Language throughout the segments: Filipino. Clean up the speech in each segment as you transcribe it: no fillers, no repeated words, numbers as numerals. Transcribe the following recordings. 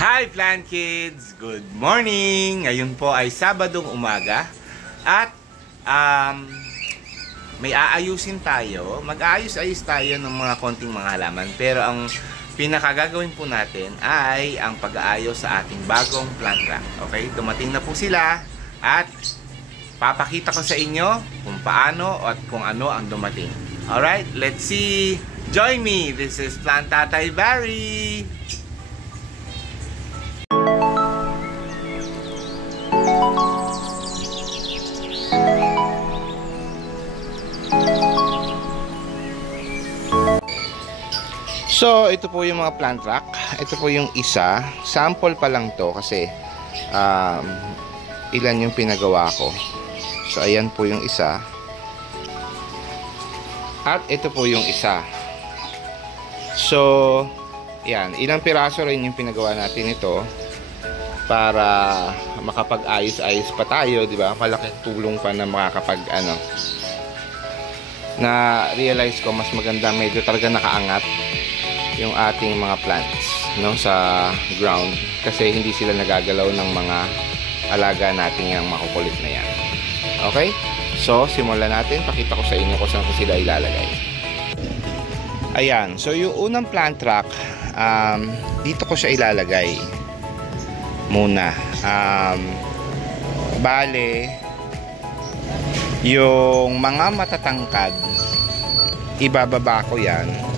Hi Plant Kids! Good morning! Ngayon po ay Sabadong umaga at may aayusin tayo. Mag-aayos-ayos tayo ng mga konting mga halaman. Pero ang pinakagagawin po natin ay ang pag-aayos sa ating bagong plant rack. Okay? Dumating na po sila at papakita ko sa inyo kung paano at kung ano ang dumating. Alright? Let's see! Join me! This is Plant Tatay Barry! So, ito po yung mga plant rack. Ito po yung isa. Sample pa lang to kasi ilan yung pinagawa ko. So, ayan po yung isa. At ito po yung isa. So, yan. Ilang piraso rin yung pinagawa natin ito para makapag-ayos-ayos pa tayo, di ba? Malaking tulong pa na makakapag na realize ko mas maganda medyo talaga nakaangat yung ating mga plants sa ground kasi hindi sila nagagalaw ng mga alaga natin yung makukulit na yan. Okay? So, simulan natin. Pakita ko sa inyo kung saan ko sila ilalagay. Ayan. So, yung unang plant rack, dito ko siya ilalagay muna. Bale, yung mga matatangkad, ibababa ko yan.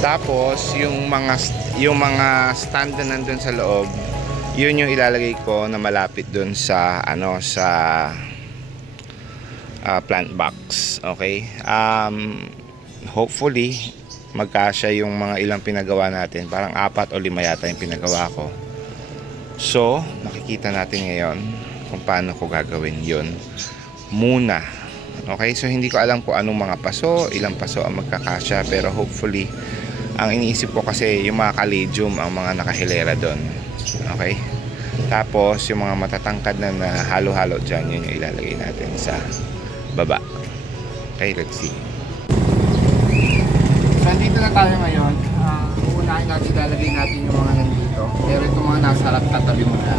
Tapos yung mga stand na nandun sa loob, yun yung ilalagay ko na malapit dun sa plant box. Okay? Hopefully magkasya yung mga ilang pinagawa natin. Parang 4 o 5 yata yung pinagawa ko. So, makikita natin ngayon kung paano ko gagawin yun muna. Okay? So, hindi ko alam kung anong mga paso, ilang paso ang magkakasya, pero hopefully ang iniisip ko kasi yung mga caladium ang mga nakahilera doon. Okay? Tapos yung mga matatangkad na halo-halo dyan, yun yung ilalagay natin sa baba. Okay, let's see. So, nandito na tayo ngayon. Uunahin natin, ilalagay natin yung mga nandito. Pero itong mga nasa harap, tatabi mo na.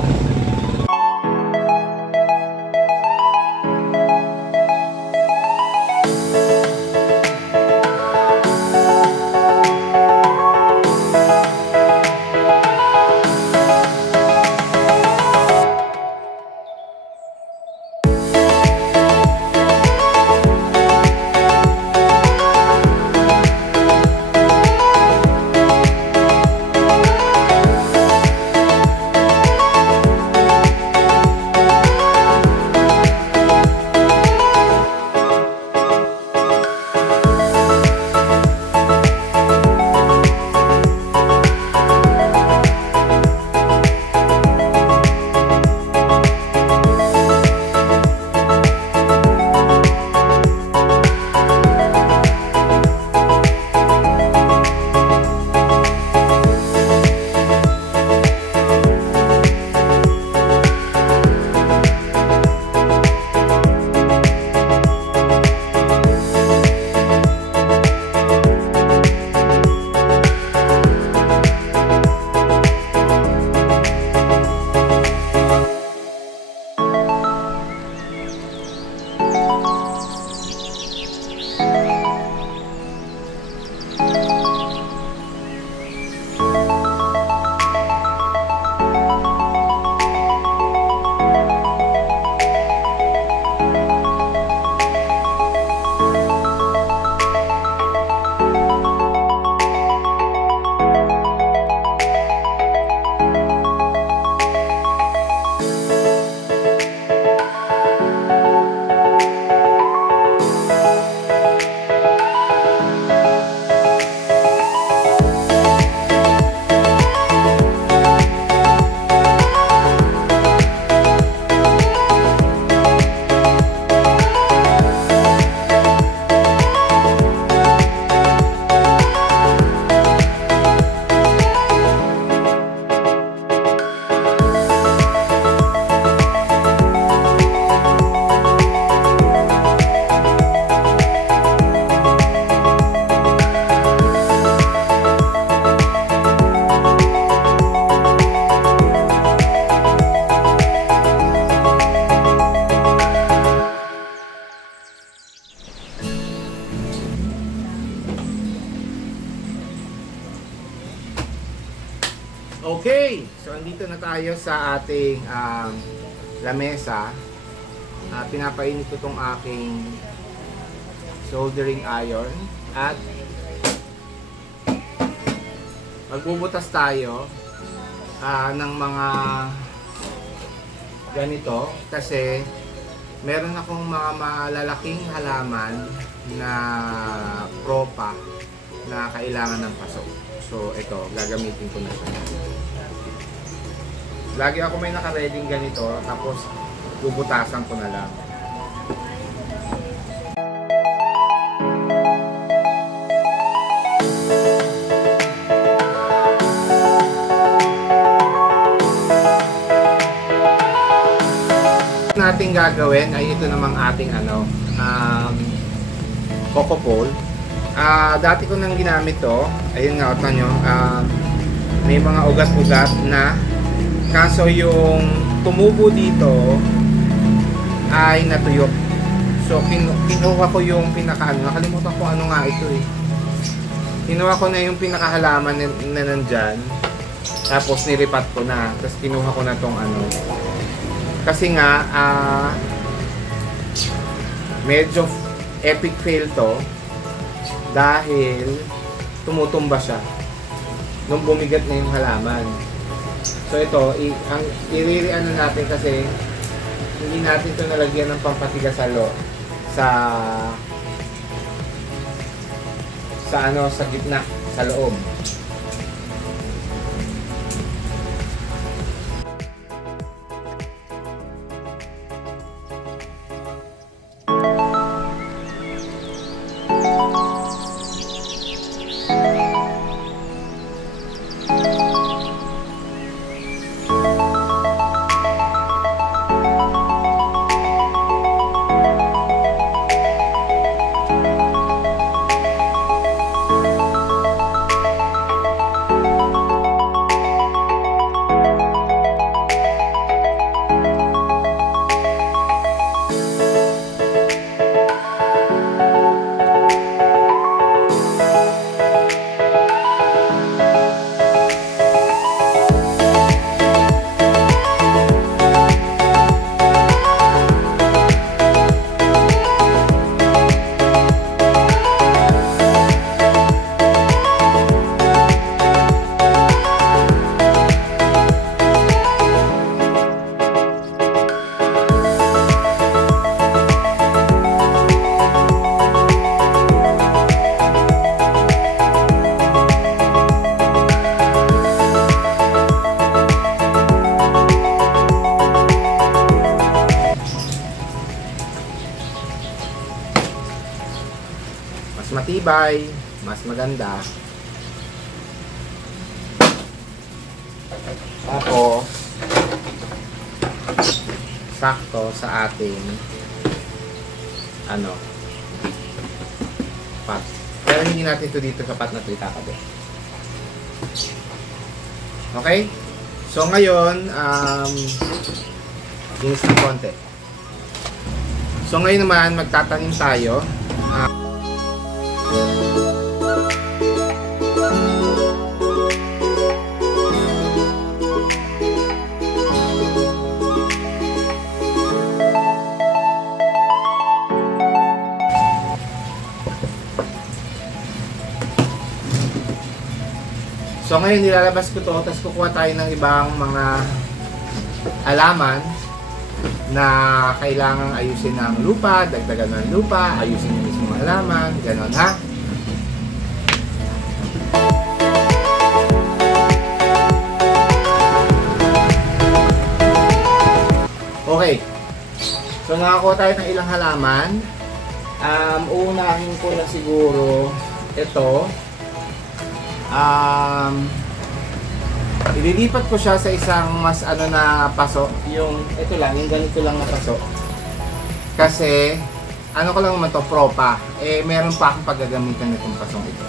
Okay, so andito na tayo sa ating lamesa. Pinapainit ko tong aking soldering iron at magbubutas tayo ng mga ganito kasi meron akong mga malalaking halaman na propa na kailangan ng paso. So ito, gagamitin ko na siya. Lagi ako may naka-ready ganito, tapos bubutasan ko na lang. Nating gagawin ay ito namang ating coco pole. Dati ko nang ginamit to. Ayun nga, otan nyo, may mga ugat-ugat na, kaso yung tumubo dito ay natuyo. So kinuha ko yung nakalimutan ko ano nga ito eh. Kinuha ko na yung pinakahalaman na nandyan, tapos nilipat ko na, tapos kinuha ko na tong kasi nga medyo epic fail to dahil tumutumba siya nung bumigat na yung halaman. So ito, iririano natin kasi hindi natin ito nalagyan ng pampatigas sa gitna, sa loob. Matibay, mas maganda. Tapos sakto sa ating pat. Pero hindi natin ito dito sa pat na ito itakabi. Okay? So ngayon, ginis ng konti. So ngayon naman magtatanim tayo. So ngayon nilalabas ko to, tapos kukuha tayo ng ibang mga halaman na kailangang ayusin ng lupa, dagdagan ng lupa, ayusin yung mismong halaman, ganon ha. Okay. So nakakuha tayo ng ilang halaman. Uunahin ko na siguro ito. Ililipat ko siya sa isang mas na paso, yung ito lang, yung ganito lang na paso. Kasi ko lang naman to, propa. Meron pa akong paggagamitan nitong pasong ito.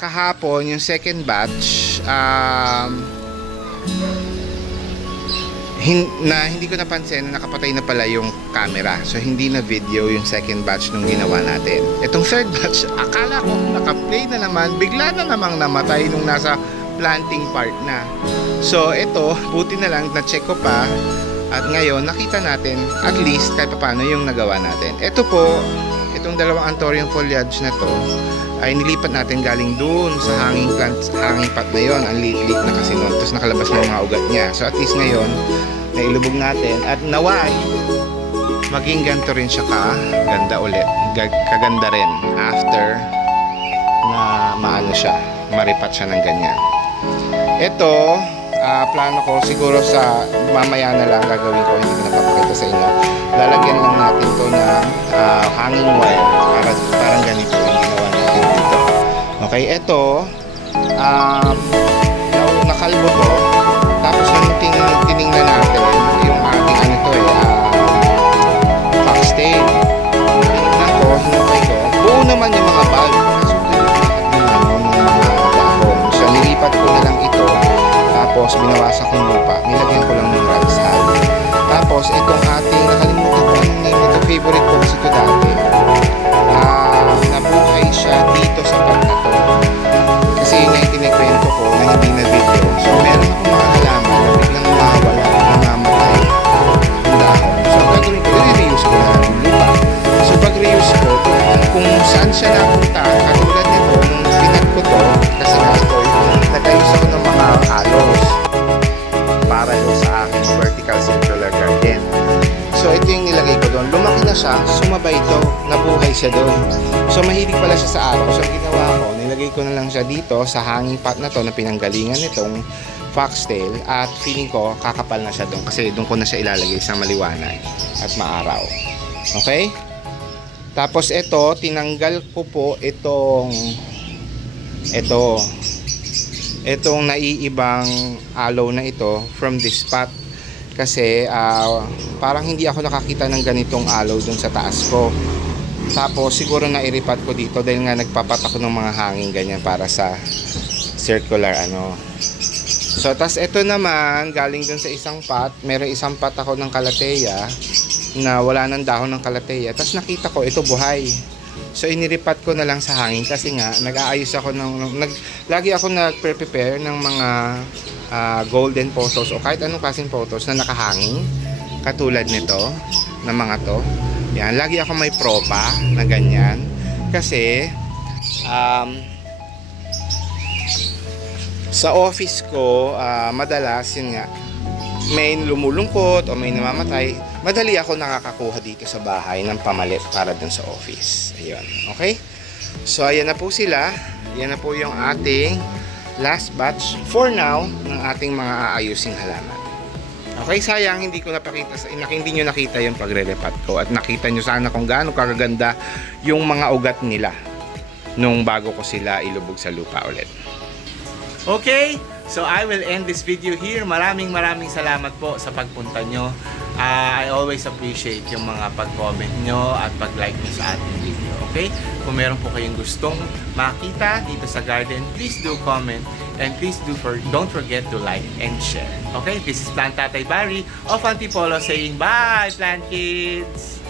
kahapon, yung second batch, hindi ko napansin na nakapatay na pala yung camera. So, hindi na video yung second batch nung ginawa natin. Itong third batch, akala ko naka-play na naman. Bigla na namang namatay nung nasa planting part na. So, ito, buti na lang, na-check ko pa. At ngayon, nakita natin, at least, kahit paano yung nagawa natin. Ito po, itong dalawang anthurium foliage na to, ay nilipat natin galing doon sa hanging pot na yon. Ang liit na kasi noon. Tapos nakalabas na yung mga ugat niya. So at least ngayon, nailubog natin. At naway, maging ganito rin siya kaganda ulit. Kaganda rin after na maano siya. Maripat siya ng ganyan. Ito, plano ko siguro sa mamaya na lang gagawin ko. Hindi ko napapakita sa inyo. Lalagyan lang natin to ng hanging wire. Parang ganito yung ginawa natin dito. Okay, ito nakalbo to. Tapos nung tiningnan natin yung ating ano to foxtail. Tinignan ko, hinukay ko. Buo naman yung mga bulb. Kaso ito yung mga dahon. So nilipat ko na lang ito. Tapos binawasan kong lupa. Nilagyan ko lang ng rice hull. Tapos itong ating nakalimutan ko ang name nito. Favorite ko kasi ito dati. Nabuhay siya dito sa pot na to. Kasi yun yung kinikwento ko na hindi na video. So meron akong mga halaman na biglang mawawala, namamatay ang dahon. So gagawin ko, i-reuse ko na ng lupa. So pag reuse ko, kung saan siya napunta, katulad nito, nung pinag ko to, kasi nga ito, nag-ayos ako ng mga alos para doon sa aking vertical circular garden. So ito yung nilagay ko doon. Lumaki na siya, sumabay ito, nabuhay siya doon. So mahilig pala siya sa araw. So ginawa ko, nilagay ko na lang siya dito sa hanging pot na to na pinanggalingan nitong foxtail. At feeling ko, kakapal na siya doon kasi doon ko na siya ilalagay sa maliwanag at maaraw. Okay? Tapos ito, tinanggal ko po itong naiibang aloe na ito from this pot. Kasi parang hindi ako nakakita ng ganitong aloe dun sa taas ko. Tapos siguro nairipat ko dito dahil nga nagpapat ako ng mga hangin ganyan para sa circular ano. So tas ito naman galing dun sa isang pot. Meron isang pot ako ng calathea na wala ng dahon ng calathea. Tas nakita ko ito buhay. So iniripat ko na lang sa hangin kasi nga nag-aayos ako lagi ako nag-prepare ng mga golden photos o kahit anong klaseng photos na nakahanging katulad nito na mga to. Yan, lagi ako may propa na ganyan kasi sa office ko madalas yun nga may lumulungkot o may namamatay, madali ako nakakakuha dito sa bahay ng pamalit para dun sa office. Ayun, okay? So ayan na po sila. Ayan na po yung ating last batch for now ng ating mga aayusing halaman. Okay, sayang hindi ko napakita, hindi nyo nakita yung pagre-repat ko at nakita nyo sana kung gaano kagaganda yung mga ugat nila nung bago ko sila ilubog sa lupa ulit. Okay, so I will end this video here. Maraming salamat po sa pagpunta nyo. I always appreciate yung mga pag-comment nyo at pag-like nyo sa ating video. Okay? Kung meron po kayong gustong makita dito sa garden, please do comment and please don't forget to like and share. Okay? This is Plant Tatay Barry of Antipolo saying bye, plant kids!